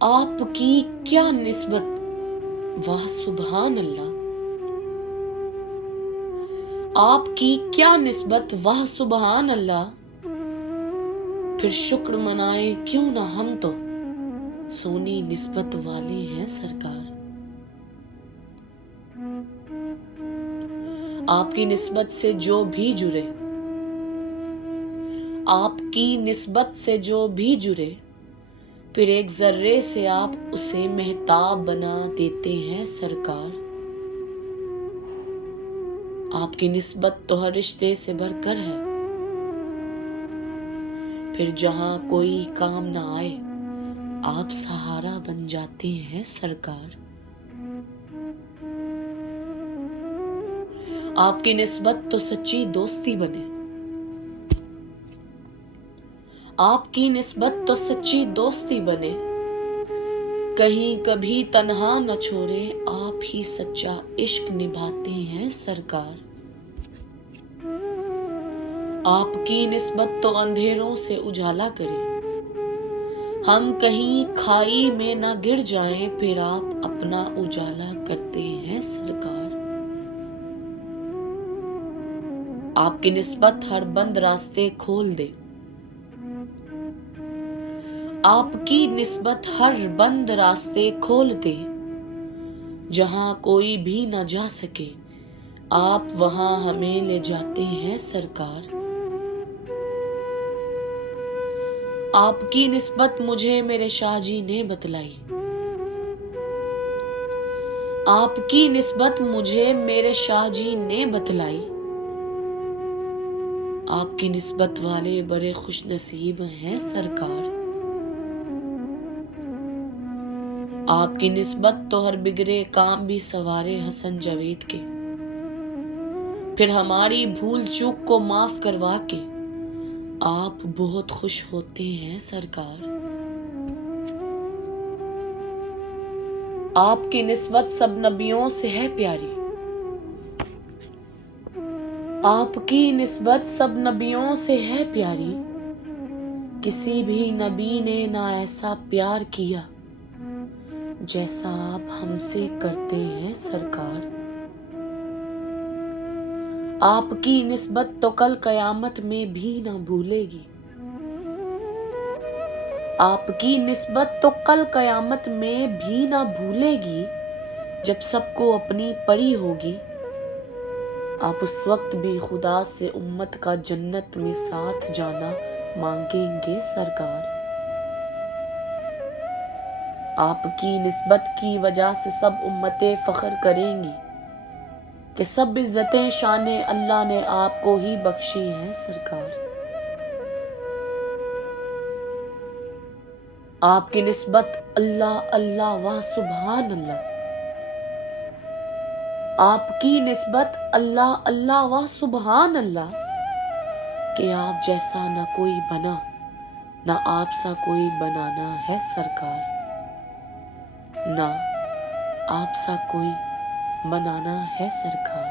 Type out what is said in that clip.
آپ کی کیا نسبت، واہ سبحان اللہ، آپ کی کیا نسبت، واہ سبحان اللہ، پھر شکر منائے کیوں نہ ہم تو سونی نسبت والے ہیں سرکار۔ آپ کی نسبت سے جو بھی جڑے، آپ کی نسبت سے جو بھی جڑے، پھر ایک ذرے سے آپ اسے مہتاب بنا دیتے ہیں سرکار۔ آپ کی نسبت تو ہر رشتے سے بڑھ کر ہے، پھر جہاں کوئی کام نہ آئے آپ سہارا بن جاتے ہیں سرکار۔ آپ کی نسبت تو سچی دوستی بنے، آپ کی نسبت تو سچی دوستی بنے، کہیں کبھی تنہا نہ چھوڑے، آپ ہی سچا عشق نبھاتے ہیں سرکار۔ آپ کی نسبت تو اندھیروں سے اجالا کرے، ہم کہیں کھائی میں نہ گر جائیں، پھر آپ اپنا اجالا کرتے ہیں سرکار۔ آپ کی نسبت ہر بند راستے کھول دے، آپ کی نسبت ہر بند راستے کھول دے، جہاں کوئی بھی نہ جا سکے آپ وہاں ہمیں لے جاتے ہیں سرکار۔ آپ کی نسبت مجھے میرے شاہ جی نے بتلائی، آپ کی نسبت مجھے میرے شاہ جی نے بتلائی، آپ کی نسبت والے بڑے خوش نصیب ہیں سرکار۔ آپ کی نسبت تو ہر بگڑے کام بھی سنوارے حسن جاوید کے، پھر ہماری بھول چوک کو معاف کروا کے آپ بہت خوش ہوتے ہیں سرکار۔ آپ کی نسبت سب نبیوں سے ہے پیاری، آپ کی نسبت سب نبیوں سے ہے پیاری، کسی بھی نبی نے نہ ایسا پیار کیا جیسا آپ ہم سے کرتے ہیں سرکار۔ آپ کی نسبت تو کل قیامت میں بھی نہ بھولے گی، آپ کی نسبت تو کل قیامت میں بھی نہ بھولے گی، جب سب کو اپنی پری ہوگی آپ اس وقت بھی خدا سے امت کا جنت میں ساتھ جانا مانگیں گے سرکار۔ آپ کی نسبت کی وجہ سے سب امتیں فخر کریں گی کہ سب عزتیں شانیں اللہ نے آپ کو ہی بخشی ہیں سرکار۔ آپ کی نسبت اللہ اللہ واہ سبحان اللہ، آپ کی نسبت اللہ اللہ واہ سبحان اللہ، کہ آپ جیسا نہ کوئی بنا نہ آپ سا کوئی بنانا ہے سرکار، نہ آپ سا کوئی بنانا ہے سرکار۔